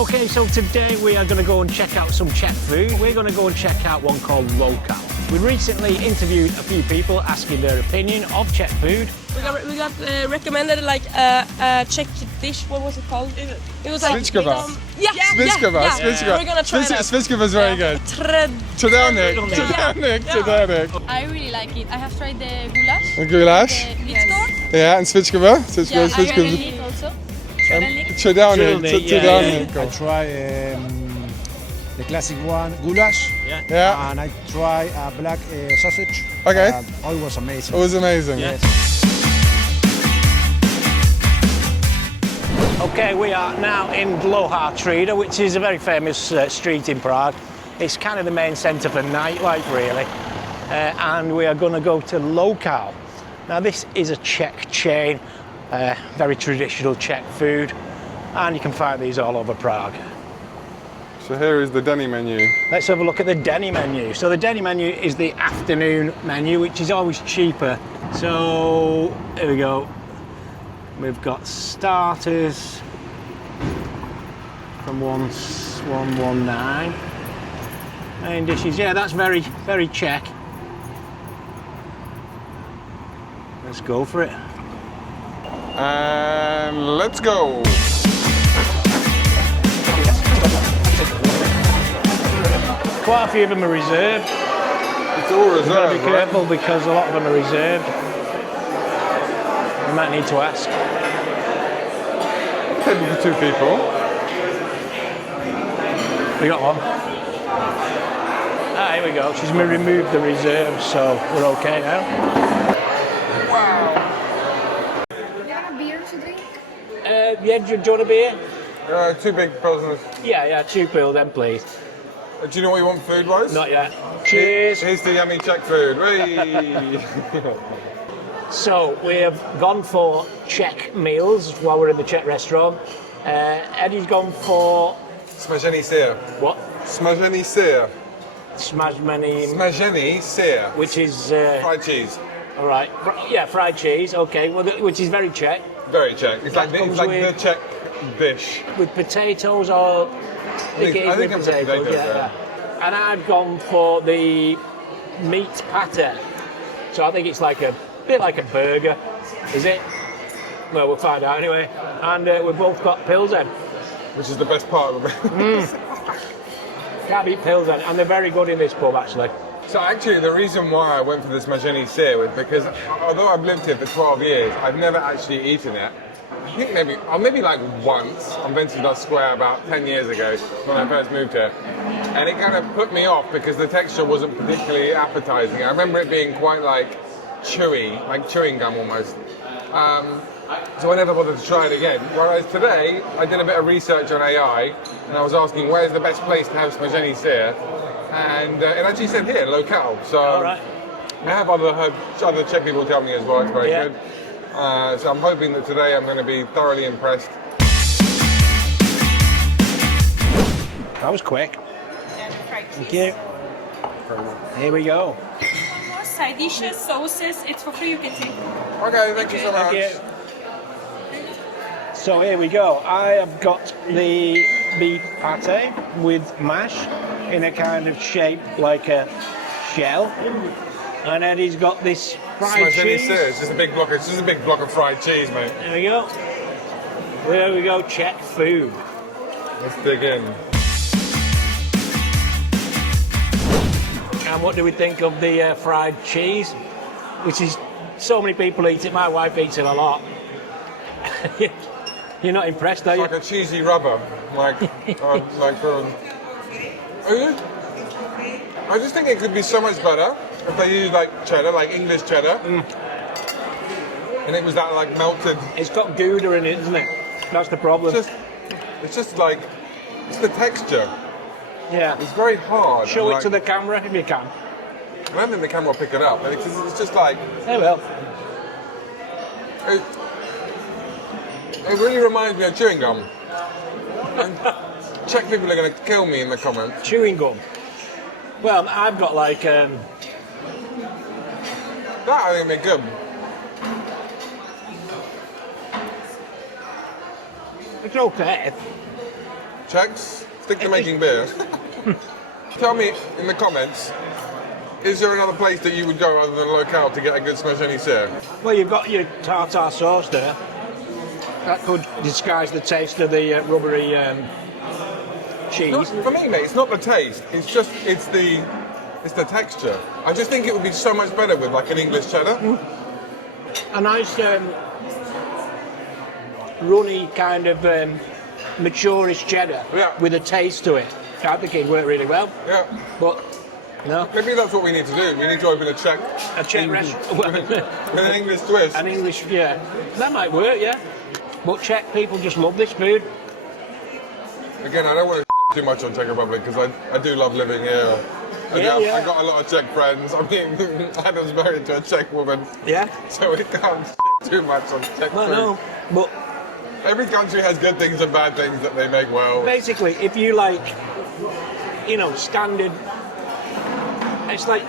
Okay, so today we are going to go and check out some Czech food. We're going to go and check out one called Lokal. We recently interviewed a few people asking their opinion of Czech food. We got recommended like a Czech dish. What was it called? It was like Svičkova. Yeah. We're gonna try that. Svičkova is very good. Červenek. I really like it. I have tried the goulash. The goulash. The Litsko. Yeah, and Svičkova. Yeah, I really like also. Červenek. I try the classic one, goulash. Yeah. And I try a black sausage. Okay. Oh, it was amazing. It was amazing. Yes. Okay, we are now in Dlouhá Třída, which is a very famous street in Prague. It's kind of the main centre for nightlife, really. And we are going to go to Lokal. Now, this is a Czech chain, very traditional Czech food, and you can find these all over Prague. So here is the Denní menu. Let's have a look at the Denní menu. So the Denní menu is the afternoon menu, which is always cheaper. So here we go. We've got starters from 119. Main dishes, yeah, that's very, very Czech. Let's go for it. And let's go. Quite a few of them are reserved. It's all You've got to reserved, be careful because a lot of them are reserved. You might need to ask. Table for 2 people. We got one. Ah, here we go. She's removed the reserve, so we're okay now. Wow. Do you have a beer to drink? Yeah, do you want a beer? 2 big pilsners. Yeah, 2 pills then, please. Do you know what you want food-wise? Not yet. Cheers. Here's the yummy Czech food. Whee! So we have gone for Czech meals while we're in the Czech restaurant. Eddie's gone for Smažený syr. what? Smažený syr. Smažený, Smažený syr. which is Fried cheese. all right. Yeah, fried cheese. Okay, well, which is very Czech. Very Czech. It's like, comes it's like the with- Czech dish. With potatoes or I think it is with it's with potatoes. potatoes, Yeah. And I've gone for the meat patty. So I think it's like a bit like a burger, is it? Well, we'll find out anyway. And we've both got Pilsen. Which is the best part of it. Can't beat Pilsen, and they're very good in this pub actually. So actually, the reason why I went for the Smažený syr was because although I've lived here for 12 years, I've never actually eaten it. I think maybe like once on Venceslas Square about 10 years ago when I first moved here. And it kind of put me off because the texture wasn't particularly appetizing. I remember it being quite like chewy, like chewing gum almost. So I never bothered to try it again. Whereas today, I did a bit of research on AI and I was asking where's the best place to have Smažený syr, and it actually said here, Lokal. So All right. I have heard other Czech people tell me as well it's very Yeah. good. So I'm hoping that today I'm going to be thoroughly impressed. That was quick. Thank you. Here we go. Side dishes, sauces, it's for free, you can take. Okay, thank you so much. Thank you. So here we go. I have got the beef pate with mash in a kind of shape like a shell, and Eddie's got this fried Smažený cheese. syr, it's just a big block. It's just a big block of fried cheese, mate. There we go. There we go. Czech food. Let's dig in. And what do we think of the fried cheese? Which is so many people eat it. My wife eats it a lot. You're not impressed, are you? Like a cheesy rubber, like. Are you? I just think it could be so much better if they used like cheddar, like English cheddar, and it was that like melted. It's got Gouda in it, isn't it? That's the problem. It's just like it's the texture. Yeah. It's very hard. Show like, it to the camera if you can. I don't think the camera will pick it up. But it's just like They will. it really reminds me of chewing gum. And Czech people are going to kill me in the comments. Chewing gum. Well, I've got like That I think they're good. it's okay. Czechs, stick to making beer. Tell me in the comments, is there another place that you would go other than Lokal to get a good Smažený sir? Well, you've got your tartar sauce there. That could disguise the taste of the rubbery cheese. Not, for me, mate, it's not the taste. It's the texture. I just think it would be so much better with like an English cheddar. A nice runny kind of mature-ish cheddar with a taste to it. I think it'd work really well. Yeah. But no. Maybe that's what we need to do. We need to open a Czech restaurant with an English twist. An English, yeah. That might work, yeah. But Czech people just love this food. Again, I don't want to too much on Czech Republic because I do love living here. I got a lot of Czech friends. I mean, Adam's married to a Czech woman. Yeah. So we can't too much on Czech food. No, but every country has good things and bad things that they make well. Basically, if you like, standard, it's like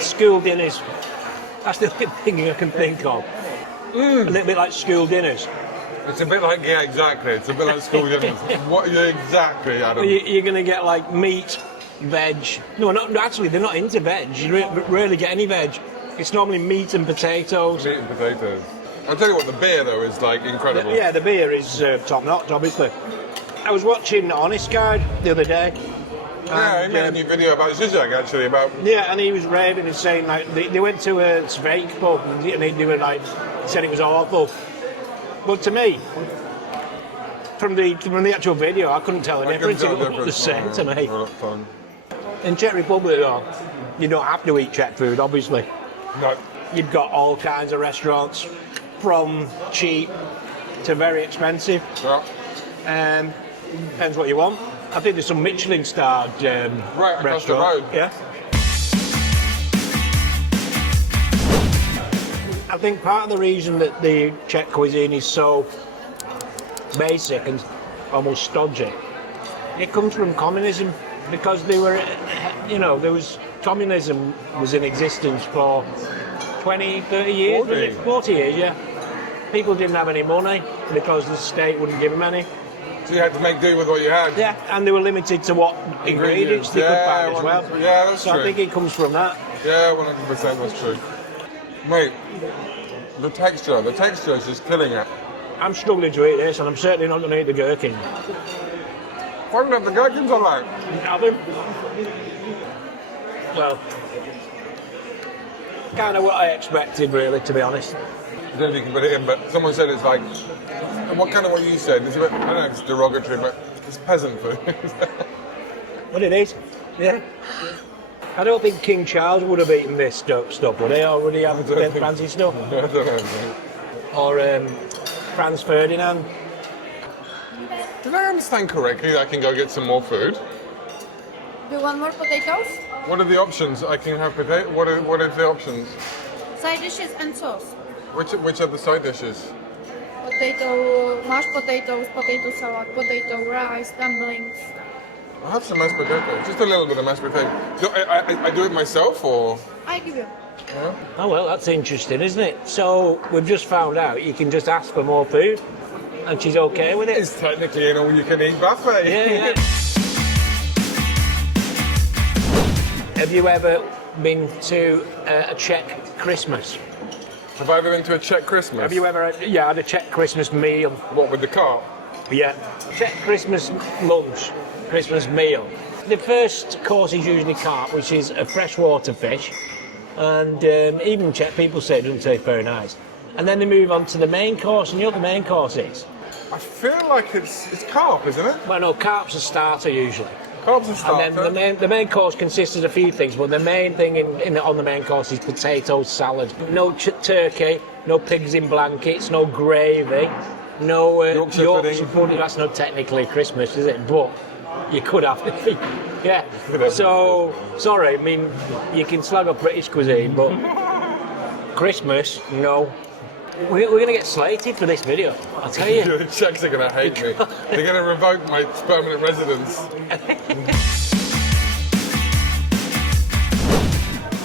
school dinners. That's the only thing I can think of. A little bit like school dinners. It's a bit like, yeah, exactly. It's a bit like school dinners. What exactly, Adam? You're going to get like meat, veg. No, actually, they're not into veg. You rarely get any veg. It's normally meat and potatoes. Meat and potatoes. I'll tell you what, the beer though is like incredible. Yeah, the beer is top notch, obviously. I was watching Honest Guide the other day. Yeah, he made a new video about Zizek actually, about... Yeah, and he was raving and saying like they went to a Sveik pub and they were like, said it was awful. But to me, from the actual video, I couldn't tell the difference. It was the same to me. In Czech Republic, though, you don't have to eat Czech food, obviously. No. You've got all kinds of restaurants, from cheap to very expensive. Yeah. Depends what you want. I think there's some Michelin-starred right across the road. Yeah. I think part of the reason that the Czech cuisine is so basic and almost stodgy, it comes from communism, because communism was in existence for 20, 30 years, 40 years, yeah. People didn't have any money because the state wouldn't give them any. So you had to make do with what you had. Yeah, and they were limited to what ingredients they could find as well. Yeah, that's true. So I think it comes from that. Yeah, 100% that's true. Mate, the texture is just killing it. I'm struggling to eat this, and I'm certainly not going to eat the gherkin. Funny enough, the gherkins I like. Have them? Well, kind of what I expected, really, to be honest. I don't know if you can put it in, but someone said it's like, what you said? It's a bit, I don't know if it's derogatory, but it's peasant food. What it is, yeah. I don't think King Charles would have eaten this stuff, would he? Or would he have fancy stuff? I don't know. Or Franz Ferdinand. Did I understand correctly that I can go get some more food? Do you want more potatoes? What are the options? I can have potato. What are the options? Side dishes and sauce. Which are the side dishes? Mashed potatoes, potato salad, potato rice, dumplings. I'll have some mashed potato. Just a little bit of mashed potato. I do it myself, or? I give you. Yeah. Oh well, that's interesting, isn't it? So we've just found out you can just ask for more food, and she's okay with it. It's technically an all-you-can-eat buffet. Yeah. Have you ever been to a Czech Christmas? Have I ever been to a Czech Christmas? Have you ever had a Czech Christmas meal? What, with the cart? Yeah. Czech Christmas lunch, Christmas meal. The first course is usually carp, which is a freshwater fish. And even Czech people say it doesn't taste very nice. And then they move on to the main course, and you know what the main course is? I feel like it's carp, isn't it? Well, no, carp's a starter usually. Carp's a starter. And then the main course consists of a few things, but the main thing on the main course is potato salad. No turkey, no pigs in blankets, no gravy, no Yorkshire pudding. That's not technically Christmas, is it? But you could have it. Yeah. So, sorry, I mean, you can slag up British cuisine, but Christmas, no. We're going to get slated for this video, I'll tell you. The Czechs are going to hate me. They're going to revoke my permanent residence.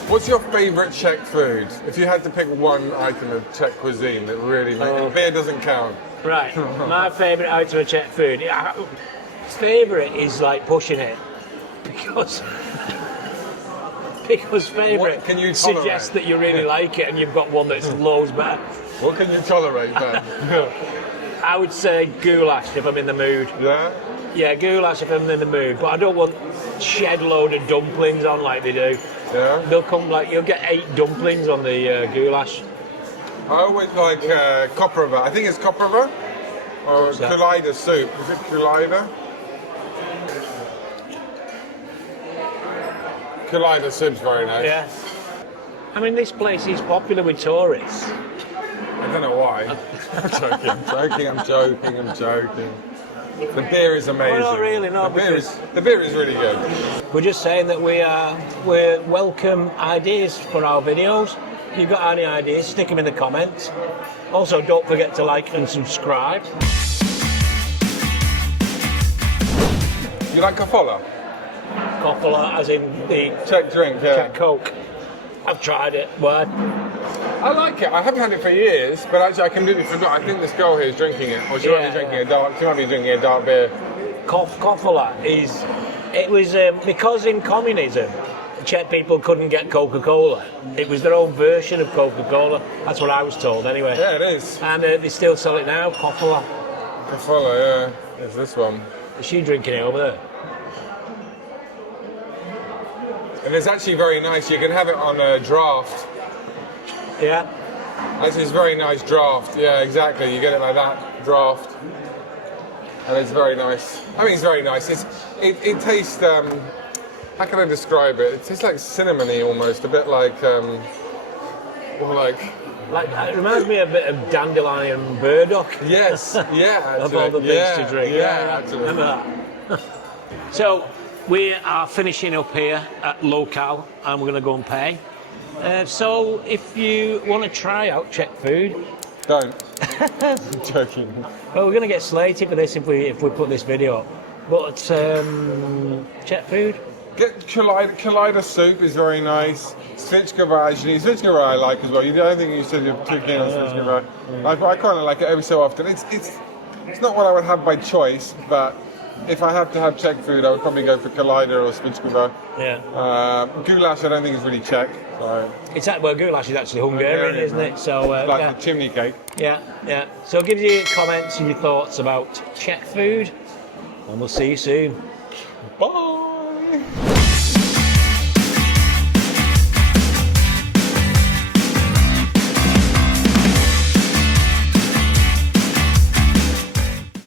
What's your favourite Czech food? If you had to pick one item of Czech cuisine that really makes beer doesn't count. Right, my favourite item of Czech food. favourite is like pushing it because favourite What can you tolerate? suggests that you really like it and you've got one that's loads better. What can you tolerate then? I would say goulash if I'm in the mood. Yeah? Yeah, goulash if I'm in the mood, but I don't want shed load of dumplings on like they do. Yeah? They'll come like, you'll get 8 dumplings on the goulash. I always like koprava. I think it's koprava or What's that? Kulayda soup. Is it Kulayda? Kulayda soup's very nice. Yeah. I mean, this place is popular with tourists. I don't know why. I'm joking. The beer is amazing. Well, not really, no, the beer is really good. We're just saying that we're welcome ideas for our videos. If you've got any ideas, stick them in the comments. Also, don't forget to like and subscribe. You like Kofola? Cofola, as in the Czech drink, yeah. Czech Coke. I've tried it. What? I like it. I haven't had it for years, but actually I completely forgot. I think this girl here is drinking it. Or she might be drinking a dark. She might be drinking a dark beer. Cofola is. It was because in communism, Czech people couldn't get Coca-Cola. It was their own version of Coca-Cola. That's what I was told, anyway. Yeah, it is. And they still sell it now. Cofola. Kofola, yeah. It's this one. Is she drinking it over there? And it's actually very nice. You can have it on a draft. Yeah. This is very nice draft. Yeah, exactly. You get it like that, draft. And it's very nice. I mean, it's very nice. It tastes, how can I describe it? It tastes like cinnamony almost, a bit like, Like, it reminds me a bit of dandelion burdock. yes, yeah, Of all the things to drink. Yeah, actually. Remember that? So, we are finishing up here at Lokal and we're going to go and pay. So, if you want to try out Czech food, Don't. I'm joking. well, we're going to get slated for this if we put this video up. But Czech food, Get Kulayda soup is very nice. Svička I like as well. I don't think you said you're too keen on Svička. I quite like it every so often. It's not what I would have by choice, but if I had to have Czech food, I would probably go for Kulayda or Svička. yeah. Goulash I don't think is really Czech. So Well, goulash is actually Hungarian, isn't it? So, like yeah. the chimney cake. Yeah. So give us your comments and your thoughts about Czech food, and we'll see you soon. Bye.